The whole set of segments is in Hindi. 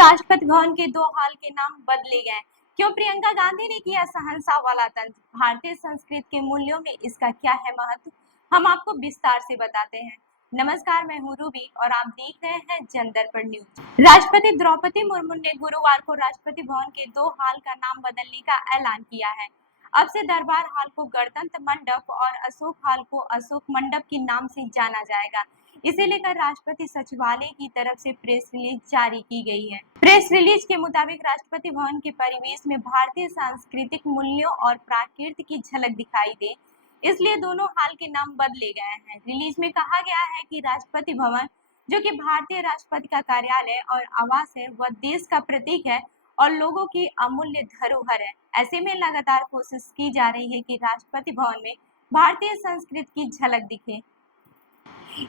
राष्ट्रपति भवन के 2 हॉल के नाम बदले गए। क्यों प्रियंका गांधी ने किया शहंशाह वाला तंज? भारतीय संस्कृति के मूल्यों में इसका क्या है महत्व, हम आपको विस्तार से बताते हैं। नमस्कार, मैं हूँ रूबी और आप देख रहे हैं जनदर्पण न्यूज। राष्ट्रपति द्रौपदी मुर्मू ने गुरुवार को राष्ट्रपति भवन के 2 हॉल का नाम बदलने का ऐलान किया है। अब से दरबार हॉल को गणतंत्र मंडप और अशोक हॉल को अशोक मंडप के नाम से जाना जाएगा। इसे लेकर राष्ट्रपति सचिवालय की तरफ से प्रेस रिलीज जारी की गई है। प्रेस रिलीज के मुताबिक राष्ट्रपति भवन के परिवेश में भारतीय सांस्कृतिक मूल्यों और प्रकृति की झलक दिखाई दे, इसलिए दोनों हॉल के नाम बदले गए हैं। रिलीज में कहा गया है कि राष्ट्रपति भवन, जो कि भारतीय राष्ट्रपति का कार्यालय और आवास है, वह देश का प्रतीक है और लोगों की अमूल्य धरोहर है। ऐसे में लगातार कोशिश की जा रही है कि राष्ट्रपति भवन में भारतीय संस्कृति की झलक दिखे।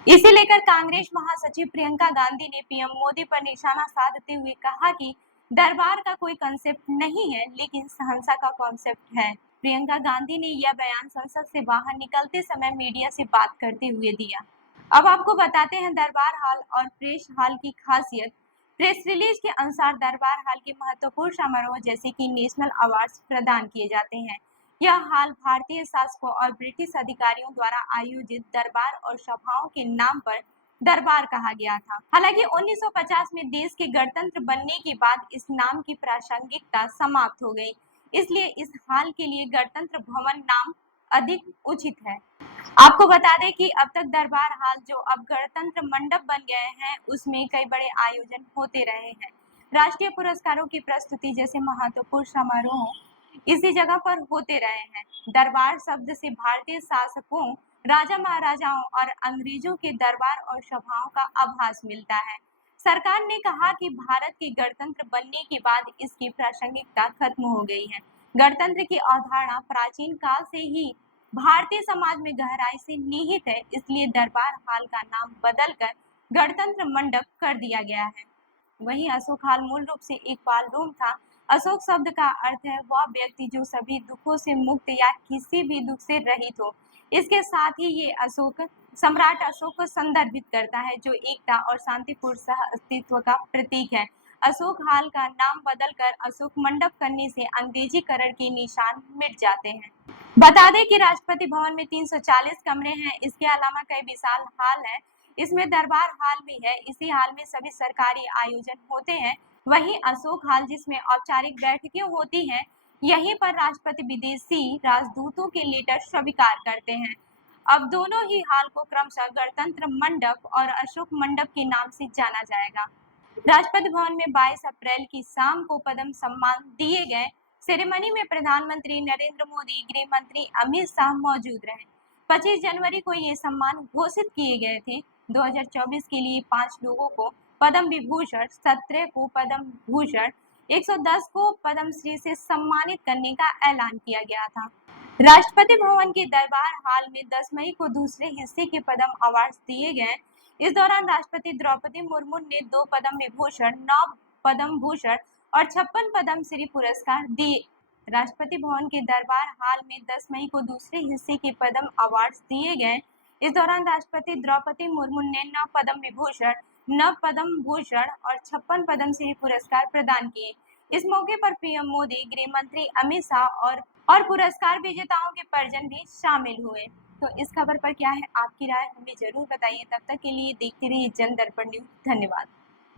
इसे लेकर कांग्रेस महासचिव प्रियंका गांधी ने पीएम मोदी पर निशाना साधते हुए कहा कि दरबार का कोई कंसेप्ट नहीं है, लेकिन शहंशाह का कॉन्सेप्ट है। प्रियंका गांधी ने यह बयान संसद से बाहर निकलते समय मीडिया से बात करते हुए दिया। अब आपको बताते हैं दरबार हॉल और प्रेस हॉल की खासियत। प्रेस रिलीज के अनुसार दरबार हॉल के महत्वपूर्ण समारोह जैसे कि नेशनल अवार्ड्स प्रदान किए जाते हैं। यह हाल भारतीय शासकों और ब्रिटिश अधिकारियों द्वारा आयोजित दरबार और सभाओं के नाम पर दरबार कहा गया था। हालांकि 1950 में देश के गणतंत्र बनने के बाद इस नाम की प्रासंगिकता समाप्त हो गई, इसलिए इस हाल के लिए गणतंत्र भवन नाम अधिक उचित है। आपको बता दें कि अब तक दरबार हॉल, जो अब गणतंत्र मंडप बन गए हैं, उसमें कई बड़े आयोजन होते रहे हैं। राष्ट्रीय पुरस्कारों की प्रस्तुति जैसे महत्वपूर्ण समारोह इसी जगह पर होते रहे हैं। दरबार शब्द से भारतीय शासकों, राजा महाराजाओं और अंग्रेजों के दरबार और सभाओं का आभास मिलता है। सरकार ने कहा कि भारत के गणतंत्र बनने के बाद इसकी प्रासंगिकता खत्म हो गई है। गणतंत्र की अवधारणा प्राचीन काल से ही भारतीय समाज में गहराई से निहित है, इसलिए दरबार हॉल का नाम बदलकर गणतंत्र मंडप कर दिया गया है। वहीं अशोक हॉल मूल रूप से एक वॉर रूम था। अशोक शब्द का अर्थ है वह व्यक्ति जो सभी दुखों से मुक्त या किसी भी दुख से रहित हो। इसके साथ ही ये अशोक सम्राट अशोक को संदर्भित करता है, जो एकता और शांतिपूर्ण सह अस्तित्व का प्रतीक है। अशोक हॉल का नाम बदलकर अशोक मंडप करने से अंग्रेजीकरण के निशान मिट जाते हैं। बता दें कि राष्ट्रपति भवन में 340 कमरे हैं। इसके अलावा कई विशाल हॉल है, इसमें दरबार हॉल भी है। इसी हॉल में सभी सरकारी आयोजन होते हैं। वहीं अशोक हॉल, जिसमें औपचारिक बैठकें होती हैं, यहीं पर राष्ट्रपति विदेशी राजदूतों के लेटर स्वीकार करते हैं। अब दोनों ही हॉल को क्रमशः गणतंत्र मंडप और अशोक मंडप के नाम से जाना जाएगा। राष्ट्रपति भवन में 22 अप्रैल की शाम को पद्म सम्मान दिए गए। सेरेमनी में प्रधानमंत्री नरेंद्र मोदी, गृह मंत्री अमित शाह मौजूद रहे। 25 जनवरी को ये सम्मान घोषित किए गए थे। 2024 के लिए 5 लोगों को पद्म विभूषण, 17 को पद्म भूषण, 110 को पद्मश्री से सम्मानित करने का ऐलान किया गया था। राष्ट्रपति भवन के दरबार हॉल में 10 मई को दूसरे हिस्से के पद्म अवार्ड दिए गए। इस दौरान राष्ट्रपति द्रौपदी मुर्मू ने 2 पद्म विभूषण, 9 पद्म भूषण और 56 पद्मश्री पुरस्कार दिए। राष्ट्रपति भवन के दरबार हॉल में 10 मई को दूसरे हिस्से के पद्म अवार्ड दिए गए। इस दौरान राष्ट्रपति द्रौपदी मुर्मू ने 9 पद्म विभूषण, 9 पद्म भूषण और 56 पद्मश्री पुरस्कार प्रदान किए। इस मौके पर पीएम मोदी, गृह मंत्री अमित शाह और पुरस्कार विजेताओं के परिजन भी शामिल हुए। तो इस खबर पर क्या है आपकी राय, हमें जरूर बताइए। तब तक के लिए देखते रहिए जनदर्पण न्यूज। धन्यवाद।